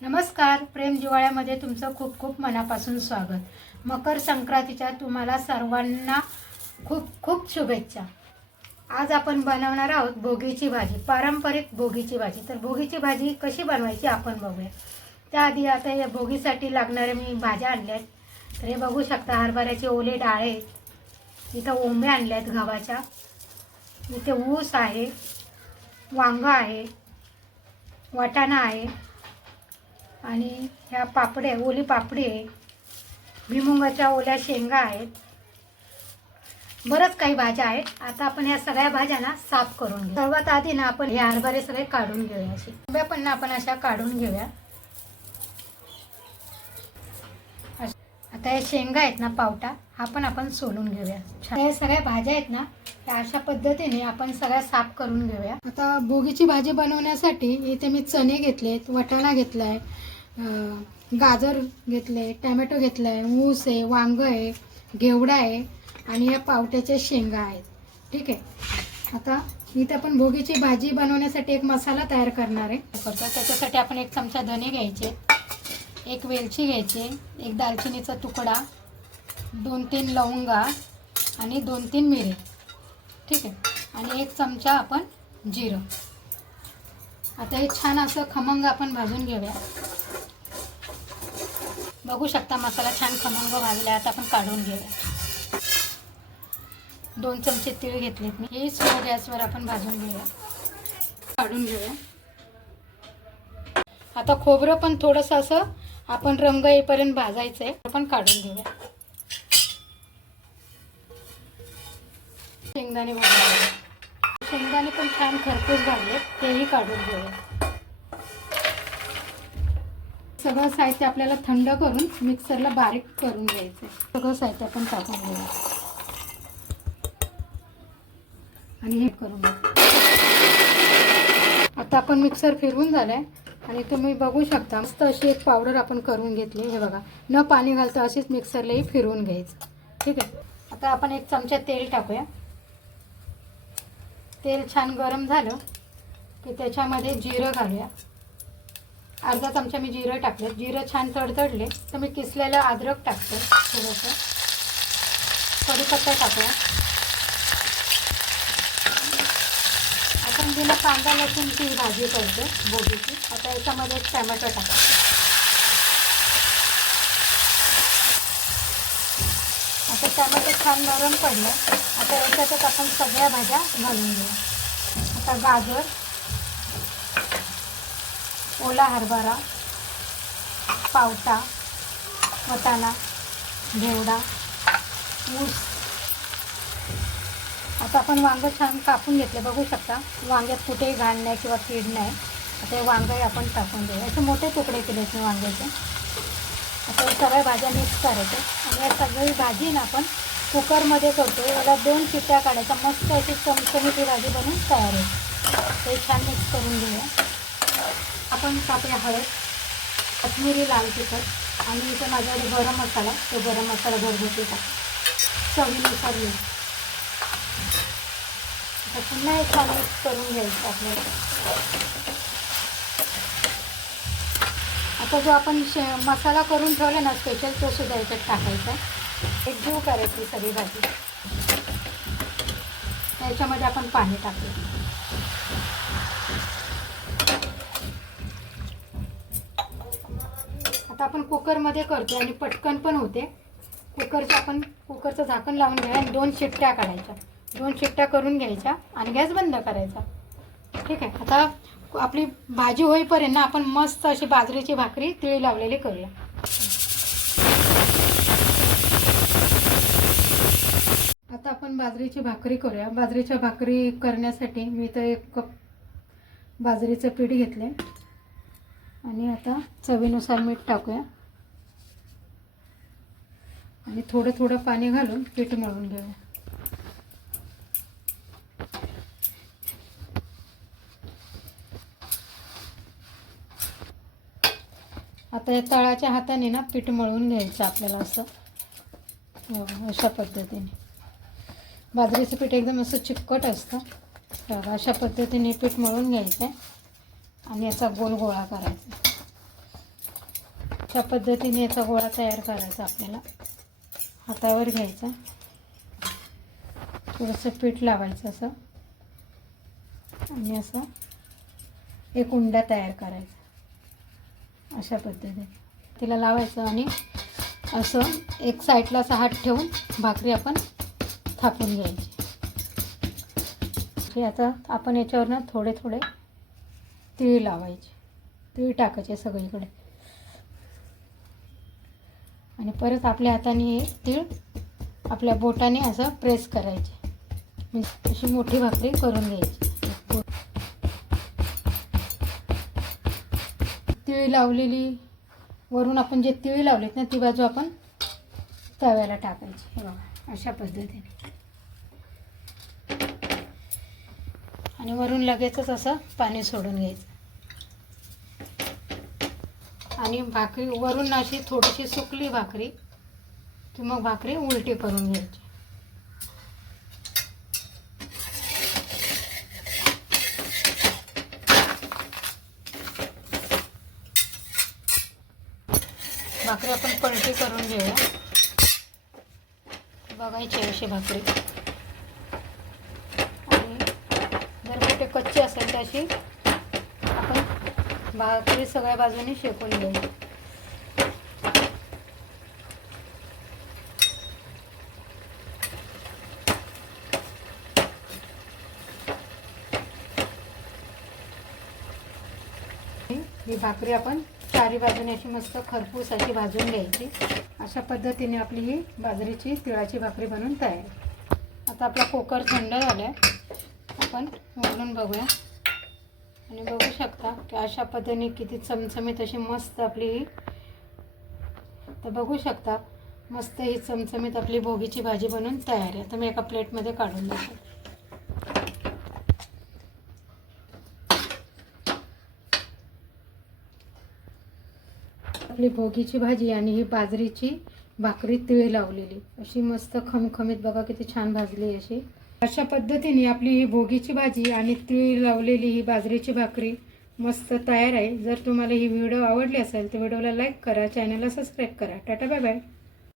नमस्कार प्रेम जिवाळ्यामध्ये तुमचं खूप खूप मनापासून स्वागत. मकर संक्रांतीच्या तुम्हाला सर्वांना खूप खूप शुभेच्छा. आज आपण बनवणार आहोत भोगीची भाजी पारंपरिक भोगीची भाजी. तर भोगीची भाजी कशी बनवायची आपण बघूया. त्याआधी आता या भोगीसाठी लागणाऱ्या मी भाज्या आणल्या आहेत. तर हे बघू शकता हरभऱ्याचे ओले डाळे आहेत. इथं ओंबे आणल्या आहेत गव्हाच्या. इथे ऊस आहे वांग आहे वाटाणा आहे. आणि ह्या पापड्या ओली पापडी आहे. भुईमुगाच्या ओल्या शेंगा आहेत. बरंच काही भाज्या आहेत. आता आपण ह्या सगळ्या भाज्या ना साफ करून घेऊ. सर्वात आधी ना आपण हे हरभरे सगळे काढून घेऊया अशी उभ्या पण ना आपण अशा काढून घेऊया. आता हे शेंगा आहेत ना पावटा हा पण आपण सोलून घेऊया. या सगळ्या भाज्या आहेत ना त्या अशा पद्धतीने आपण सगळ्या साफ करून घेऊया. आता भोगीची भाजी बनवण्यासाठी इथे मी चणे घेतलेत वटाणा घेतलाय आहे गाजर घेतले टॅमॅटो आहे ऊस आहे वांग आहे घेवडा आहे आणि या पावट्याच्या शेंगा आहेत. ठीक आहे? आता इथे आपण भोगीची भाजी बनवण्यासाठी एक मसाला तयार करणार आहे. करतो. त्याच्यासाठी आपण एक चमचा धने घ्यायचे एक वेलची घ्यायची एक दालचिनीचा तुकडा दोन तीन लवंगा आणि दोन तीन मिरे. ठीक आहे? आणि एक चमचा आपण जिरं. आता हे छान असं खमंग आपण भाजून घेऊया. बघू शकता मसाला छान खमंग भाजला आता आपण काढून घेऊया. दोन चमचे तीळ घेतलेत मी. हे स्लो गॅसवर आपण भाजून घेऊया. काढून घेऊया. आता खोबरं पण थोडंसं असं आपण रंग येईपर्यंत भाजायचं आहे आपण काढून घेऊया. शेंगदाणे भाजले शेंगदाणे पण छान खरपूस भाजले तेही काढून घेऊया. सगळं साहित्य आपल्याला थंड करून मिक्सरला बारीक करून घ्यायचं सगळं साहित्य आपण टाकून घेऊया. आणि हे करून आता आपण मिक्सर फिरवून झालंय. आणि तुम्ही बघू शकता मस्त अशी एक पावडर आपण करून घेतली. हे बघा न पाणी घालता अशीच मिक्सरलाही फिरवून घ्यायचं. ठीक आहे? आता आपण एक चमचा तेल टाकूया. तेल छान गरम झालं की त्याच्यामध्ये जिरं घालूया. अर्धा चमचा मी जिरं टाकलं. जिरं छान तडतडले तर मी किसलेलं अद्रक टाकते थोडंसं. कढीपत्ता टाकूया. आपण बिना कांदा लसूणची भाजी करते भोगीची. आता याच्यामध्ये एक टॅमॅटो टाका आता टॅमॅटो छान नरम पडलं. आता याच्यातच आपण सगळ्या भाज्या घालून घेऊ. आता गाजर ओला हरभरा पावटा वटाणा घेवडा ऊस. आता आपण वांगं छान कापून घेतले बघू शकता. वांग्यात कुठेही घाण नाही किंवा कीड नाही. आता हे वांगे आपण टाकून देऊ असे मोठे तुकडे केले मी वांग्याचे. आता हे सगळ्या भाज्या मिक्स करायच्या. आणि या सगळी भाजी ना आपण कुकरमध्ये करतो याला दोन चिट्ट्या काढायच्या. मस्त अशी चमचमीत ती भाजी बनवून तयार होते ते छान मिक्स करून घेऊया. आपण टाकूया हळद काश्मीरी लाल तिखट आणि इथे माझ्याकडे गरम मसाला तो गरम मसाला घरगुती टाक चवीनुसार येईल आता पुन्हा एक छान मिक्स करून घ्यायचं आपल्याला. आता जो आपण शे मसाला करून ठेवला ना स्पेशल तो सुद्धा याच्यात टाकायचा. एक जीव करायची सगळी भाजी. त्याच्यामध्ये आपण पाणी टाकूया. आता आपण कुकरमध्ये करतो आणि पटकन पण होते. कुकरचं आपण कुकरचं झाकण लावून घ्या आणि दोन शिट्ट्या काढायच्या. दोन शिट्ट्या करून घ्यायच्या आणि गॅस बंद करायचा. ठीक आहे? आता आपली भाजी होईपर्यंत ना आपण मस्त अशी बाजरीची भाकरी तिळी लावलेली करूया. आता आपण बाजरीची भाकरी करूया. बाजरीच्या भाकरी करण्यासाठी मी तर एक कप बाजरीचं पीठ घेतले आणि आता चवीनुसार मीठ टाकूया. आणि थोडं थोडं पाणी घालून पीठ मळून घेऊया. आता या तळाच्या हाताने ना पीठ मळून घ्यायचं आपल्याला असं. हो, अशा पद्धतीने. बाजरीचं पीठ एकदम असं चिकट असतं. अशा पद्धतीने पीठ मळून घ्यायचं आहे आणि याचा गोल गोळा करायचा. अशा पद्धतीने याचा गोळा तयार करायचा आपल्याला. हातावर घ्यायचा. थोडंसं पीठ लावायचं असं. आणि असं एक उंडा तयार करायचा. अशा पद्धतीने. तिला लावायचं आणि असं एक साईडला असा हात ठेवून भाकरी आपण थापून घ्यायची. आता आपण याच्यावर थोडे थोडे तीळ लावायचे. तीळ टाकायचे सगळीकडे. आणि परत आपल्या हाताने हे तीळ आपल्या बोटाने असं प्रेस करायचे. म्हणजे अशी मोठी भाकरी करून घ्यायची. तिळी लावलेली वरून आपण जे तिळी लावलेत ना ती बाजू आपण तव्याला टाकायची. हे बघा अशा पद्धतीने. आणि वरून लगेचच असं पाणी सोडून घ्यायचं. आणि भाकरी वरून अशी थोडीशी सुकली भाकरी की मग भाकरी उलटी करून घ्यायची. भाकरी आपण पलटी करून घेऊया. बघायची अशी भाकरी. आणि जर कुठे कच्ची असेल तर अशी भाकरी सगळ्या बाजूनी शेकून घेऊ. ही भाकरी आपण चारी बाजूने अशी मस्त खरपूस अशी भाजून घ्यायची. अशा पद्धतीने आपली ही बाजरीची तिळाची भाकरी बनवून तयार आता आपला कुकर थंड झाला आहे आपण उघडून बघूया. आणि बघू शकता की अशा पद्धतीने किती चमचमीत अशी मस्त आपली ही तर बघू शकता मस्त ही चमचमीत आपली भोगीची भाजी बनवून तयार आहे. तर मी एका प्लेटमध्ये काढून देतो. आपली भोगीची भाजी आणि ही बाजरीची भाकरी तिळ लावलेली. अशी मस्त खमखमीत बघा किती छान भाजली अशी. अशा पद्धतीने आपली ही भोगीची भाजी आणि तिळ लावलेली ही बाजरीची भाकरी मस्त तयार आहे. जर तुम्हाला ही व्हिडिओ आवडली असेल तर व्हिडिओला लाईक करा चॅनलला सबस्क्राईब करा. टाटा बाय बाय.